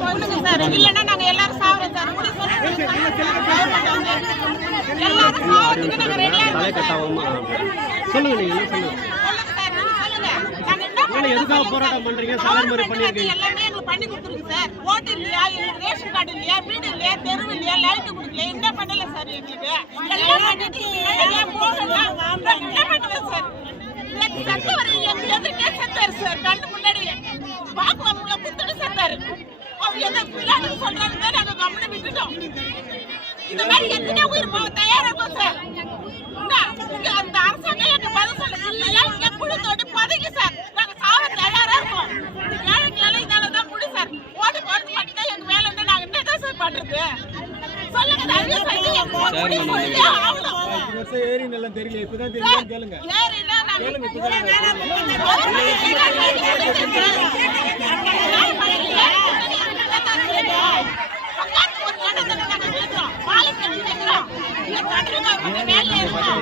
சொல்லுங்க சார். இல்லைன்னா நாங்க எல்லாரும் சாவறோம் சார். முடி சொல்லுங்க எல்லாரும் சாவறதுக்கு நாங்க ரெடியா இருக்கோம் சொல்லுங்க சொல்லுங்க? எதுக்காக போராட்டம் பண்றீங்க? சாலை பண்ணிருக்கீங்க எல்லாமே எங்களுக்கு பண்ணி கொடுத்துருக்கு சார். ஓட்டு இல்லையா? எங்களுக்கு ரேஷன் கார்டு இல்லையா? வீடு இல்லையா? தெருவு இல்லையா? லைட் கொடுக்கல என்ன பண்ணல சார் எங்களுக்கு? எல்லாம் பண்ணிட்டு போகலாம் சொல்றாங்க நாங்க கவனம் விட்டுட்டோம் இந்த மாதிரி எத்தனை உயிர் போக தயாரா இருக்கும் சார். அந்த அரசாங்கம் எங்க பதில் சொல்ல இல்லையா? இங்க குழு தோண்டி சார். நாங்க சாவ தயாரா இருக்கோம். இந்த ஏழைங்களால இதால தான் முடி சார். ஓட்டு போறது மட்டும் தான் எங்க வேலை இருந்தா நாங்க என்னதான் சார் பண்றது? சொல்லுங்க தயவு செஞ்சு எங்க முடி சொல்லியே ஆகணும். வருஷம் ஏறி நல்லா தெரியல இப்பதான் தெரியும் கேளுங்க. ஏறினா நாங்க இவ்வளவு நேரம்